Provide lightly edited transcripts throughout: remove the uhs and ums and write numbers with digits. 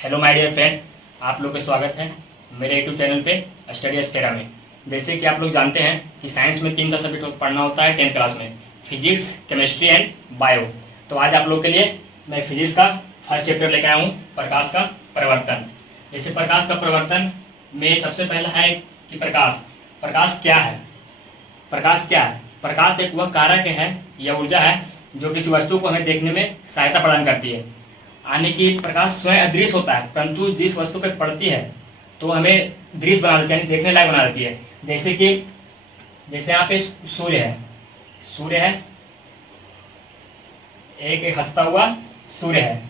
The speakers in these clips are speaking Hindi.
हेलो माय डियर फ्रेंड, आप लोग का स्वागत है मेरे यूट्यूब चैनल पे स्टडी एस्पेरा में। जैसे कि आप लोग जानते हैं कि साइंस में 3 सा सब्जेक्ट पढ़ना होता है 10th क्लास में, फिजिक्स, केमिस्ट्री एंड बायो। तो आज आप लोग के लिए मैं फिजिक्स का फर्स्ट चैप्टर लेकर आया हूँ, प्रकाश का प्रवर्तन। जैसे प्रकाश का प्रवर्तन में सबसे पहला है कि प्रकाश क्या है। प्रकाश क्या है? प्रकाश एक वह कारक है या ऊर्जा है जो किसी वस्तु को हमें देखने में सहायता प्रदान करती है। यानी कि प्रकाश स्वयं अदृश्य होता है, परंतु जिस वस्तु पर पड़ती है तो हमें दृश्य बना देती है, देखने लायक बना देती है। जैसे यहाँ पे सूर्य है, एक हंसता हुआ सूर्य है।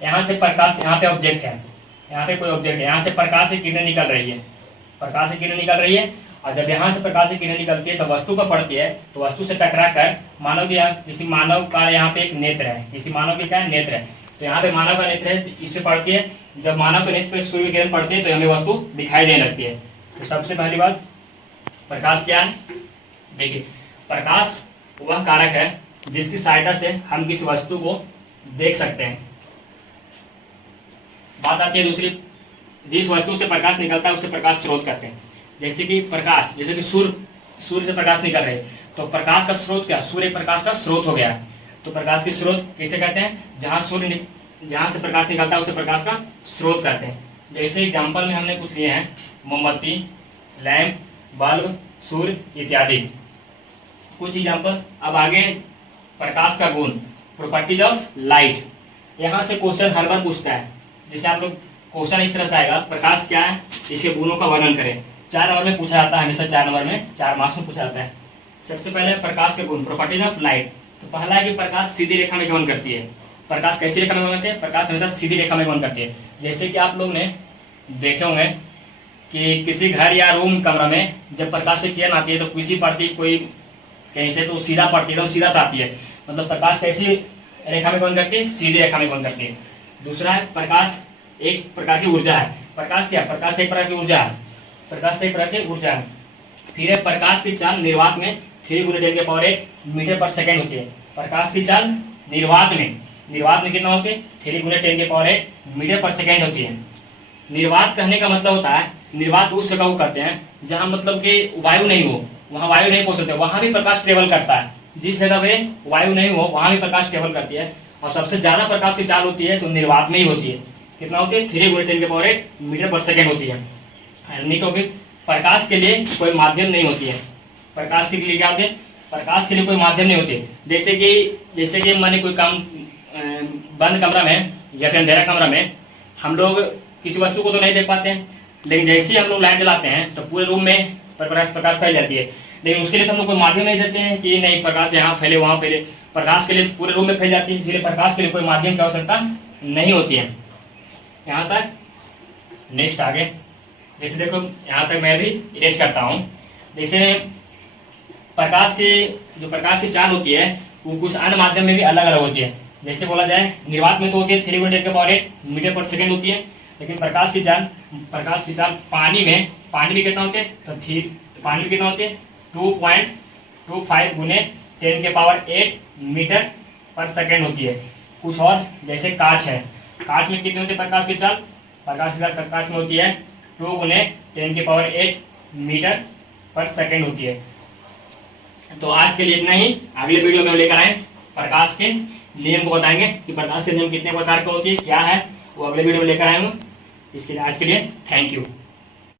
यहाँ से प्रकाश, यहाँ पे ऑब्जेक्ट है, यहाँ पे कोई ऑब्जेक्ट है, यहाँ से प्रकाश की किरणें निकल रही है। और जब यहाँ से प्रकाश की किरणें निकलती है तो वस्तु पर पड़ती है, तो वस्तु से टकरा कर मानव की, किसी मानव का यहाँ पे एक नेत्र है, किसी मानव की क्या है, नेत्र है। तो यहाँ पे मानव का नेत्र है, इस पे पड़ती है। जब मानव के नेत्र पे सूर्य की किरण पड़ती है तो हमें वस्तु दिखाई देने लगती है। तो सबसे पहली बात, प्रकाश क्या है? देखिए, प्रकाश वह कारक है जिसकी सहायता से हम किसी वस्तु को देख सकते हैं। बात आती है दूसरी, जिस वस्तु से प्रकाश निकलता है उसे प्रकाश स्रोत कहते हैं। जैसे कि सूर्य से प्रकाश निकल रहे, तो प्रकाश का स्रोत क्या? सूर्य प्रकाश का स्रोत हो गया। तो प्रकाश की स्रोत किसे कहते हैं? जहां से प्रकाश निकलता है उसे प्रकाश का स्रोत कहते हैं। जैसे एग्जाम्पल में हमने कुछ लिए हैं, मोमबत्ती, लैंप, बल्ब, सूर्य इत्यादि, कुछ एग्जाम्पल। अब आगे प्रकाश का गुण, प्रॉपर्टीज ऑफ लाइट। यहाँ से क्वेश्चन हर बार पूछता है। जैसे आप लोग क्वेश्चन इस तरह से आएगा, प्रकाश क्या है, इसके गुणों का वर्णन करें। 4 नंबर में पूछा जाता है, हमेशा 4 नंबर में 4 मार्क्स में पूछा जाता है। सबसे पहले प्रकाश के गुण, प्रॉपर्टीज ऑफ लाइट। तो पहला है कि प्रकाश सीधी रेखा में गमन करती है। प्रकाश कैसी रेखा में गमन करती है? प्रकाश हमेशा सीधी रेखा में गमन करती है। जैसे कि आप लोग ने देखे होंगे कि किसी घर या रूम कमरा में जब प्रकाश की किरण आती है तो किसी पड़ती, कोई कहीं से तो सीधा पड़ती है, तो सीधा सा आती है। मतलब प्रकाश कैसी रेखा में गमन करती है? सीधी रेखा में गमन करती है। दूसरा है, प्रकाश एक प्रकार की ऊर्जा है। प्रकाश क्या? प्रकाश एक प्रकार की ऊर्जा है। फिर है, प्रकाश की चाल निर्वात में 3 × 10⁸ मीटर पर सेकेंड होती है। प्रकाश की चाल निर्वात में कितना होती है? 3 × 10⁸ मीटर पर सेकेंड होती है। निर्वात कहने का मतलब होता है, निर्वात उस जगह को कहते हैं जहां मतलब कि वायु नहीं हो, वहां वायु नहीं पहुंच सकते, वहां भी प्रकाश ट्रेवल करता है। जिस जगह पे वायु नहीं हो वहां भी प्रकाश ट्रेवल करती है। और सबसे ज्यादा प्रकाश की चाल होती है तो निर्वात में ही होती है। कितना होती है? 3 × 10⁸ मीटर पर सेकेंड होती है। टॉपिक, प्रकाश के लिए कोई माध्यम नहीं होती है। प्रकाश के लिए क्या होते हैं? प्रकाश के लिए कोई माध्यम नहीं होती। जैसे कि मैंने कोई काम बंद कमरा में या फिर अंधेरा कमरा में हम लोग किसी वस्तु को तो नहीं देख पाते हैं, लेकिन जैसे ही हम लोग लाइट जलाते हैं तो पूरे रूम में प्रकाश फैल जाती है। लेकिन उसके लिए तो हम लोग कोई माध्यम नहीं देते हैं कि नहीं प्रकाश यहाँ फैले वहां फैले। प्रकाश के लिए पूरे रूम में फैल जाती है, इसलिए प्रकाश के लिए कोई माध्यम की आवश्यकता नहीं होती है। यहाँ तक। नेक्स्ट आगे, जैसे देखो यहाँ तक मैं भी इरेज करता हूँ। जैसे प्रकाश की चाल होती है वो कुछ अन्य माध्यम में भी अलग अलग होती है। जैसे बोला जाए, निर्वात में तो होती है 3 × 10⁸ मीटर पर सेकेंड होती है। लेकिन प्रकाश की चाल पानी में कितना होते हैं? तो पानी में कितना होते हैं? 2.25 × 10⁸ मीटर पर सेकेंड होती है। कुछ और, जैसे कांच है, कांच में कितनी होती है प्रकाश की चाल? प्रकाश की चाल कांच में होती है 2 × 10⁸ मीटर पर सेकेंड होती है। तो आज के लिए इतना ही। अगले वीडियो में लेकर आए प्रकाश के नियम को बताएंगे कि प्रकाश के नियम कितने प्रकार के होती है, क्या है, वो अगले वीडियो में लेकर आए हूँ। इसके लिए आज के लिए थैंक यू।